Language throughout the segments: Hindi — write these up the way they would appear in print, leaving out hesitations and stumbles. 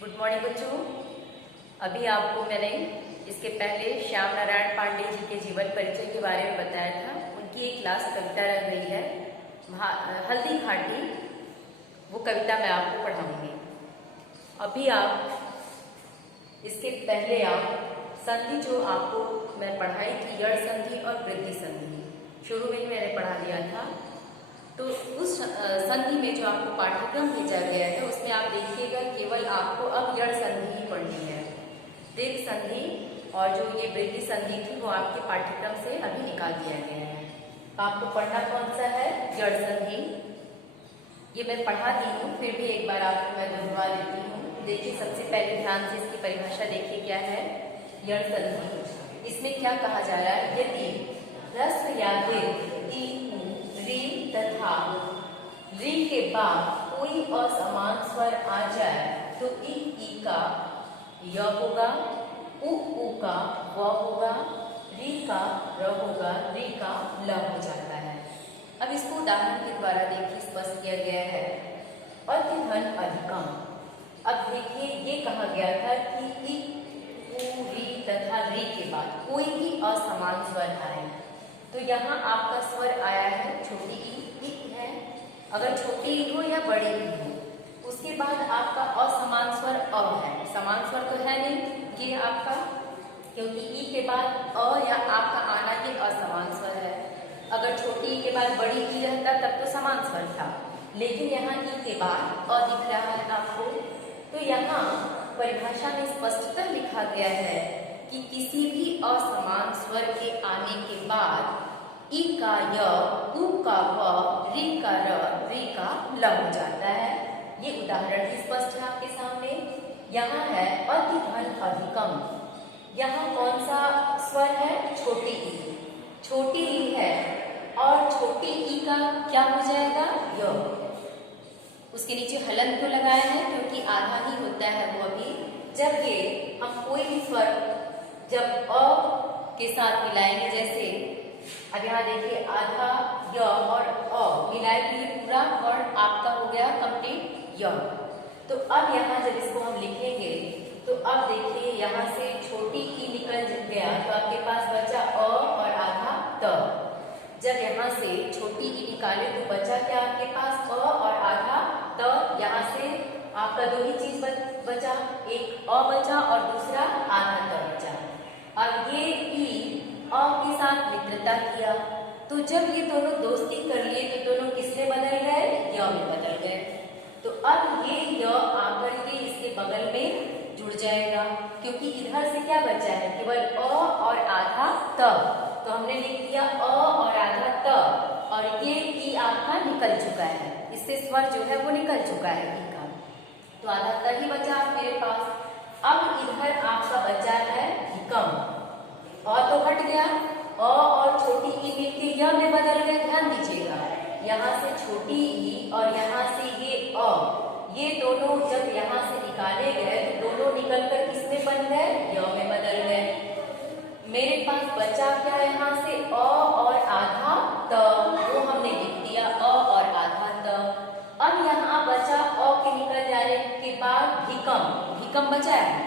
गुड मॉर्निंग बच्चों। अभी आपको मैंने इसके पहले श्याम नारायण पांडे जी के जीवन परिचय के बारे में बताया था। उनकी एक क्लास कविता रह गई है हल्दी घाटी, वो कविता मैं आपको पढ़ाऊंगी। अभी आप इसके पहले आप संधि जो आपको मैं पढ़ाई थी, यड़ संधि और वृद्धि संधि, शुरू में ही मैंने पढ़ा दिया था। तो उस संधि में जो आपको पाठ्यक्रम भेजा गया है उसमें आप देखिएगा केवल आपको अब यड़ संधि ही पढ़नी है। दीर्घ संधि और जो ये वृद्धि संधि थी वो आपके पाठ्यक्रम से अभी निकाल दिया गया है। आपको पढ़ना कौन सा है? यड़ संधि। ये मैं पढ़ा दी हूँ, फिर भी एक बार आपको मैं दोहरा देती हूँ। देखिए, सबसे पहले ध्यान से इसकी परिभाषा देखिए क्या है। यड़ संधि, इसमें क्या कहा जा रहा है? यदि ह्रस्व या दीर्घ री तथा री के बाद कोई असमान स्वर आ जाए तो ई का य होगा, उ का व होगा, री का र होगा, री का ल हो जाता है। अब इसको उदाहरण के द्वारा देखिए स्पष्ट किया गया है। अतिधन अधिकम। अब देखिए ये कहा गया था कि ई, उ, री तथा री के बाद कोई भी असमान स्वर आए, तो यहाँ आपका स्वर आया है छोटी ई है। अगर छोटी ई हो या बड़ी ई हो, उसके बाद आपका असमान स्वर अ है। समान स्वर तो है नहीं ये आपका, क्योंकि ई के बाद अ या आपका आना ये असमान स्वर है। अगर छोटी ई के बाद बड़ी ई रहता तब तो समान स्वर था, लेकिन यहाँ ई के बाद अ दिख रहा है आपको। तो यहाँ परिभाषा में स्पष्टतः लिखा गया है कि किसी भी असमान स्वर के आने के बाद ई का य, उ का व, री का र, री का ल हो जाता है। ये उदाहरण भी स्पष्ट है आपके सामने। यहाँ है अतिधन अधिकम। यहाँ कौन सा स्वर है? छोटी ई। छोटी ई है और छोटी ई का क्या हो जाएगा? य। उसके नीचे हलन क्यों लगाया है? क्योंकि आधा ही होता है वो अभी। जब ये हम कोई भी स्वर जब अ के साथ मिलाएंगे, जैसे अब यहाँ देखिए आधा य और अ मिलाए तो ये पूरा वर्ड आपका हो गया कंप्लीट य। तो अब यहाँ जब इसको हम लिखेंगे तो अब देखिए यहाँ से छोटी ई निकल गया तो आपके पास बचा अ और आधा त। जब यहाँ से छोटी ई निकाले तो बचा क्या आपके पास? अ और आधा त। यहाँ से आपका दो ही चीज बचा, एक अ बचा और दूसरा आधा त बचा। अब ये ई अ के साथ मित्रता किया, तो जब ये दोनों दोस्ती कर लिए तो दोनों किसमें बदल गए? य में बदल गए। तो अब ये य आकर के इसके बगल में जुड़ जाएगा, क्योंकि इधर से क्या बचा है? केवल अ और आधा त। तो हमने लिख दिया अ और आधा त, और ये ई आपका निकल चुका है, इससे स्वर जो है वो निकल चुका है ई का, तो आधा त ही बचा मेरे पास। अब इधर आपका बचा है धिकम। अ तो हट गया, अ और छोटी ई मिलके य में बदल गए। ध्यान दीजिएगा, यहाँ से छोटी ई और यहाँ से ये अ, ये दोनों जब यहाँ से निकाले गए तो दोनों निकलकर किसमें बन गए? य में बदल गए। मेरे पास बचा क्या? यहाँ से अ और आधा त, वो हमने लिख दिया अ और आधा त। अब यहाँ बचा अ के निकल जाने के बाद धिकम, धिकम बचा है,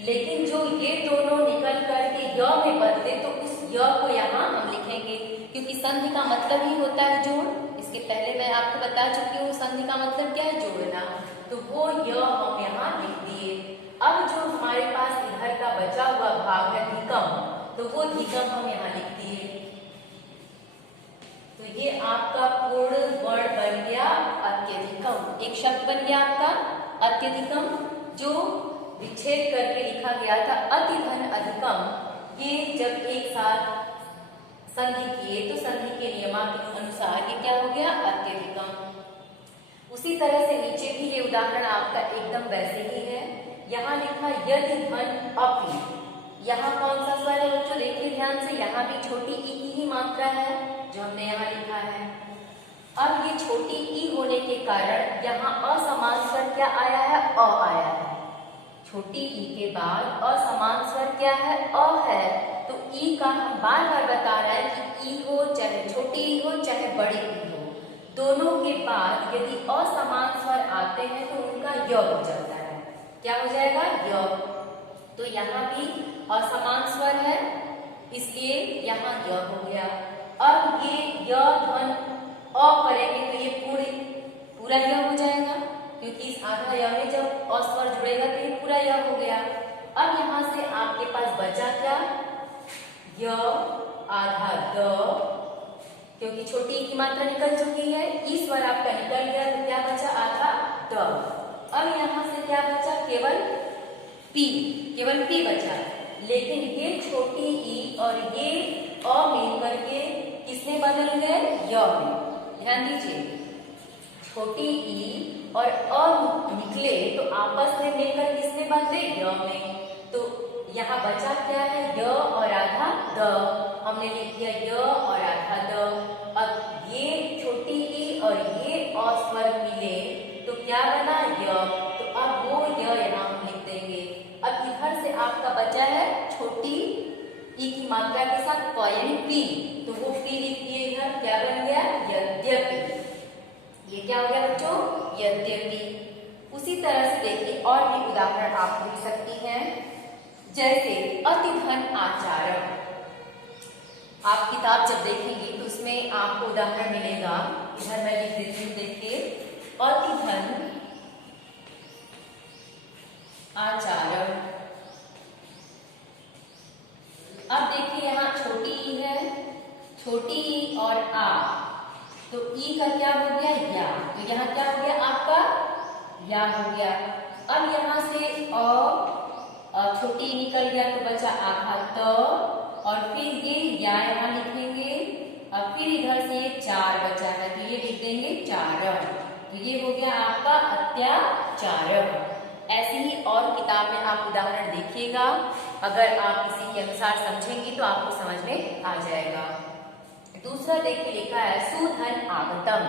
लेकिन जो ये दोनों निकल करके य में बदले तो उस य को यहाँ हम लिखेंगे, क्योंकि संधि का मतलब ही होता है जोड़। इसके पहले मैं आपको बता चुकी हूँ संधि का मतलब क्या है? जोड़ना। तो वो य हम यहाँ लिख दिए। अब जो हमारे पास इधर का बचा हुआ भाग है धिकम, तो वो धिकम हम यहाँ लिख दिए। तो ये आपका पूर्ण वर्ण बन गया अत्यधिकम। एक शब्द बन गया आपका अत्यधिकम, जो विच्छेद करके लिखा गया था अतिधन अधिकम। ये जब एक साथ संधि किए तो संधि के नियमानुसार ये क्या हो गया? अत्यधिकम। उसी तरह से नीचे भी ये उदाहरण आपका एकदम वैसे ही है। यहाँ लिखा यदि धन अपि। यहाँ कौन सा स्वर है बच्चों? देखिए ध्यान से, यहाँ भी छोटी ई की ही मात्रा है जो हमने यहाँ लिखा है। अब ये छोटी ई होने के कारण यहाँ असमान स्वर क्या आया है? अ आया है। छोटी ई के बाद असमान स्वर क्या है? अ है। तो ई का हम बार बार बता रहे हैं कि ई हो चाहे छोटी ई हो चाहे बड़ी ई हो, दोनों के बाद यदि असमान स्वर आते हैं तो उनका य हो जाता है। क्या हो जाएगा? य। तो यहाँ भी असमान स्वर है, इसलिए यहाँ य हो गया। अब ये य ध्वन अ करेंगे तो ये पूरा य हो जाएगा, क्योंकि इस आधा य में जब अ स्वर जुड़ेगा तो ये पूरा य हो गया। अब यहाँ से आपके पास बचा क्या? य आधा द, क्योंकि छोटी ई की मात्रा निकल चुकी है, ई स्वर आपका निकल गया तो क्या बचा? आधा द। अब यहाँ से क्या बचा? केवल पी बचा। लेकिन ये छोटी ई और ये अ मिलकर के किसमें बदल गए? य में। ध्यान दीजिए, छोटी ई और अ निकले तो आपस में मिलकर किसमें बदले? य में। तो यहाँ बचा क्या है? य और आधा द। हमने लिख दिया य और आधा द। अब ये छोटी ई और ये अ स्वर मिले तो क्या बना? य। तो अब वो य यहाँ हम लिख देंगे। अब इधर से आपका बचा है छोटी ई की मात्रा के साथ प यानी पी, तो वो पी लिख दिए इधर। क्या बन गया? यद्यपि। ये क्या हो गया बच्चों? यद्यपि। उसी तरह से देखिए और भी उदाहरण आप लिख सकती हैं, जैसे अतिधन आचारम। आप किताब जब देखेंगे तो उसमें आपको उदाहरण मिलेगा। इधर मैं लिख देती हूँ, देखिए, अतिधन आचारम। अब देखिए यहाँ छोटी ई है, छोटी ई और आ, तो ई का क्या हो गया? या। तो यहाँ क्या हो गया आपका? या हो गया। अब यहाँ से छोटी ई निकल गया तो बचा आधा त, और फिर ये या यहाँ लिखेंगे। अब फिर इधर से ये चार बचा है तो ये लिख देंगे चारम। तो ये हो गया आपका अत्याचारम। ऐसे ही और किताब में आप उदाहरण देखिएगा, अगर आप इसी के अनुसार समझेंगी तो आपको समझ में आ जाएगा। दूसरा देखिए लिखा है सुधन आगतम।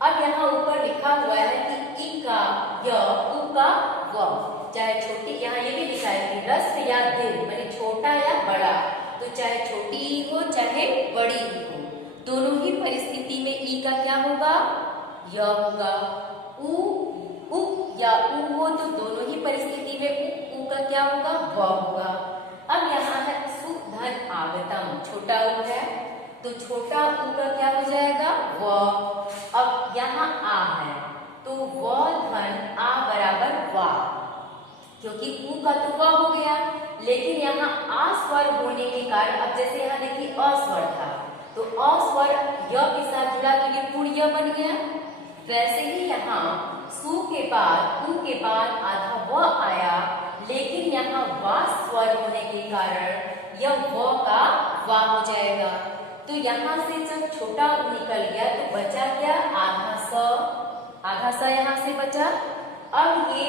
अब यहाँ ऊपर लिखा हुआ है कि ई का य, उ का व। चाहे छोटी, यहाँ ये भी लिखा है कि रस्व या दीर्घ, माने छोटा या बड़ा, तो चाहे छोटी ई हो चाहे बड़ी ई हो, दोनों ही परिस्थिति में ई का क्या होगा? य होगा। उ या उ हो तो दोनों ही परिस्थिति में उ का क्या होगा? व होगा। अब यहाँ है सुधन आगतम, छोटा उ है तो छोटा उ का क्या हो जाएगा? व। अब यहाँ आ है तो व धन आ बराबर वा, क्योंकि उ का तो व हो गया, लेकिन यहाँ आ स्वर होने के कारण, अब जैसे यहाँ देखिए अ स्वर था तो अ स्वर य के साथ जुड़ा तो ये पूर्ण य बन गया। वैसे ही यहाँ सु के बाद उ के बाद आधा व आया, लेकिन यहाँ वा स्वर होने के कारण यह व का वा हो जाएगा। तो यहाँ से जब छोटा उ निकल गया तो बचा क्या? आधा स यहाँ से बचा। अब ये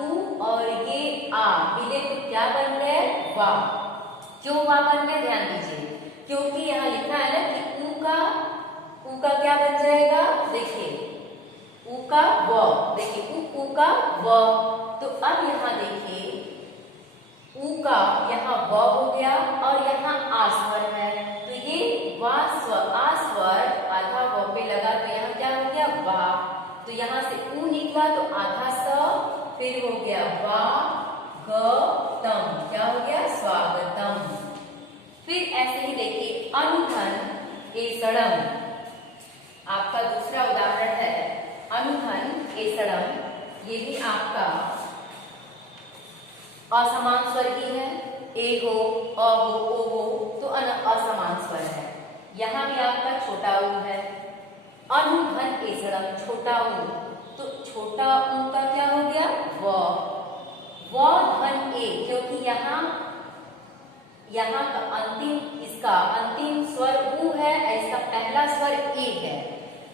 उ और ये आ मिले तो क्या बन गए? वा। क्यों वा बन गए? ध्यान दीजिए, क्योंकि यहाँ लिखा है ना कि उ का क्या बन जाएगा? देखिए उ का व, देखिए उ का व। तो अब यहाँ देखिए उ का यहाँ व हो गया और यहाँ आ स्वर है, तो ये वा स्वर, आ स्वर आधा व पे लगा तो यहाँ क्या हो गया? वा। तो यहाँ से उ निकला तो आधा स, फिर हो गया वा ग तम, क्या हो गया? स्वागतम। फिर ऐसे ही देखिए अनुधन एसड़म। आपका दूसरा उदाहरण है अनुधन एसड़म। ये भी आपका असमान स्वर ही है, ए हो, अ हो, ओ हो, तो असमान स्वर है। यहाँ भी आपका छोटा उ है। अनुधन एसड़म, छोटा उ, तो छोटा उ का क्या हो गया? व धन ए, क्योंकि यहाँ का अंतिम, इसका अंतिम स्वर उ है, इसका पहला स्वर ए है,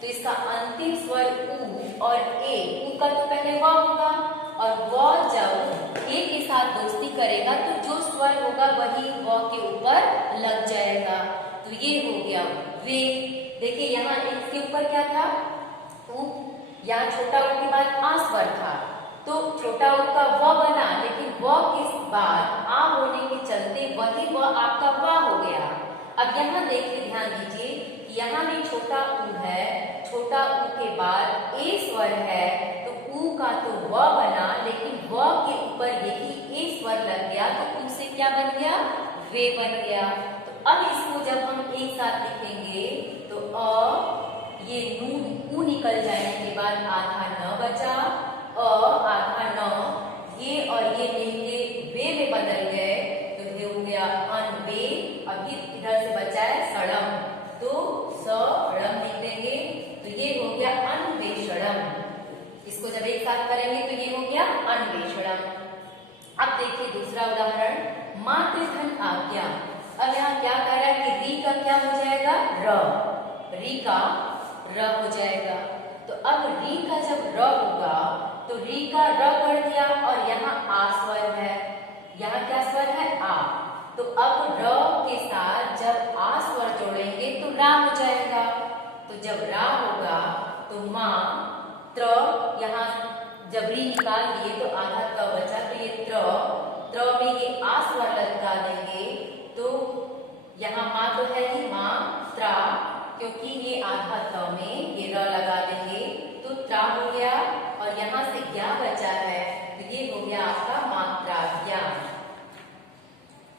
तो इसका अंतिम स्वर उ और ए, उ का तो पहले व होगा, और व जब ए के साथ दोस्ती करेगा तो जो स्वर होगा वही व के ऊपर लग जाएगा। तो ये हो गया वे। देखिए यहाँ इसके ऊपर क्या था? उ। यहाँ छोटा उ के बाद आ स्वर था, तो छोटा उ का व बना, लेकिन व के बाद आ होने के चलते वही व आपका व हो गया। अब यहाँ देखिए, ध्यान दीजिए, यहाँ भी छोटा उ है, छोटा उ के बाद ए स्वर है, तो उ का तो व बना, लेकिन व क्या बन गया, वे बन गया। तो अब इसको जब हम एक साथ लिखेंगे तो ये ऊ निकल जाने के बाद आधा न बचा, आधा न, ये और ये मिलके वे में बदल गए, तो ये हो गया अनवे। अभी इधर से बचा है सड़म, तो सड़म लिख देंगे, तो ये हो गया अन्वेषणम। इसको जब एक साथ करेंगे तो ये हो गया अन्वेषणम। अब देखिए दूसरा उदाहरण, मातृधन आज्ञा। अब यहाँ क्या कह रहा है कि री का क्या हो जाएगा, र, री का र हो जाएगा। तो अब री का जब र होगा तो री का र कर दिया, और यहाँ आ स्वर है, यहाँ क्या स्वर है, आ। तो अब र के साथ जब आ स्वर जोड़ेंगे तो रा हो जाएगा। तो जब रा होगा तो माँ त्र, यहाँ जब री निकाल दिए तो आधा त बचा, तो ये त्र में ये आ स्वर लगा देंगे, तो यहाँ माँ तो है ही, माँ त्रा, क्योंकि ये आधा त में ये र लगा देंगे तो त्रा हो गया, और यहाँ से ज्ञा बचा है, तो ये हो गया आपका मात्रा ज्ञा।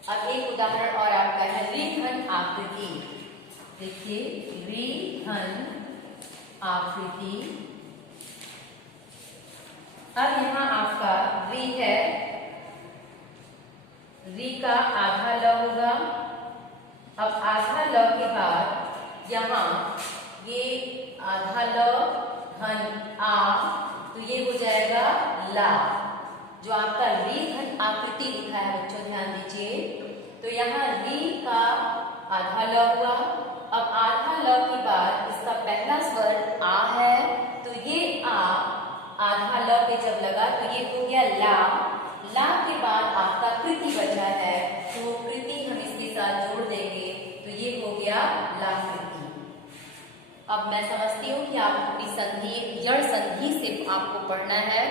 अब एक उदाहरण और आपका है ऋघन आकृति। देखिए ऋघन आकृति। अब यहाँ आपका री है, री का आधा ल होगा। अब आधा ल के बाद यहाँ ये आधा ल धन आ, तो ये हो जाएगा ला। जो आपका री धन आकृति लिखा है बच्चों ध्यान दीजिए, तो यहाँ री का आधा ल हुआ। अब आधा ल के बाद इसका पहला स्वर आ है, तो ये आ आधा ल पे जब लगा तो ये हो गया ला। ला के बाद आपका कृति बचा है, तो कृति हम इसके साथ जोड़ देंगे, तो ये हो गया ला कृति। अब मैं समझती हूँ कि आप पूरी संधि, जड़ संधि से आपको पढ़ना है।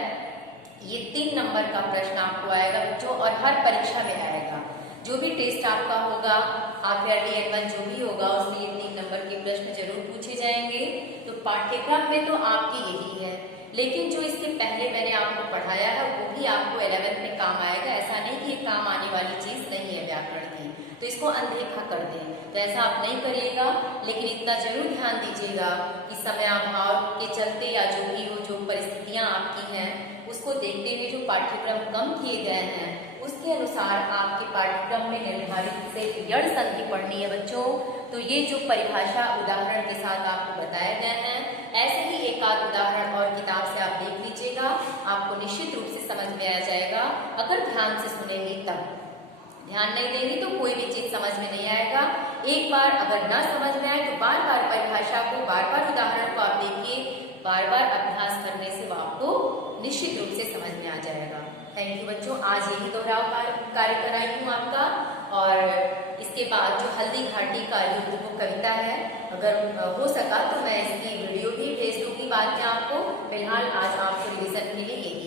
ये 3 नंबर का प्रश्न आपको आएगा बच्चों, और हर परीक्षा में आएगा। जो भी टेस्ट आपका होगा, आप या DN1 जो भी होगा, उसमें ये 3 नंबर के प्रश्न जरूर पूछे जाएंगे। तो पाठ्यक्रम में तो आपकी यही है, लेकिन जो इसके पहले मैंने आपको पढ़ाया है वो भी आपको 11th में काम आएगा। ऐसा नहीं कि ये काम आने वाली चीज नहीं है व्याकरण की, तो इसको अनदेखा कर दें, तो ऐसा आप नहीं करिएगा। लेकिन इतना जरूर ध्यान दीजिएगा कि समय अभाव के चलते या जो भी हो, जो परिस्थितियां आपकी हैं, उसको देखते हुए जो पाठ्यक्रम कम किए गए हैं उसके अनुसार आपके पाठ्यक्रम में निर्धारित से यण संधि पढ़नी है बच्चों। तो ये जो परिभाषा उदाहरण के साथ आपको बताए गए हैं, ऐसे ही एक आध उदाहरण और किताब से आप देख लीजिएगा, आपको निश्चित रूप से समझ में आ जाएगा। अगर ध्यान से सुनेंगे तब, ध्यान नहीं देंगे तो कोई भी चीज समझ में नहीं आएगा। एक बार अगर ना समझ में आए तो बार बार परिभाषा को, बार बार उदाहरण को आप देखिए, बार बार अभ्यास करने से वो आपको निश्चित रूप से समझ में आ जाएगा। थैंक यू बच्चों, आज यही दोहराव कार्य कराई हूँ आपका। और इसके बाद जो हल्दी घाटी का युद्ध वो कविता है, अगर हो सका तो मैं इसकी वीडियो भी भेज दूंगी बाद में आपको। फिलहाल आज आपको रिवीजन के लिए यही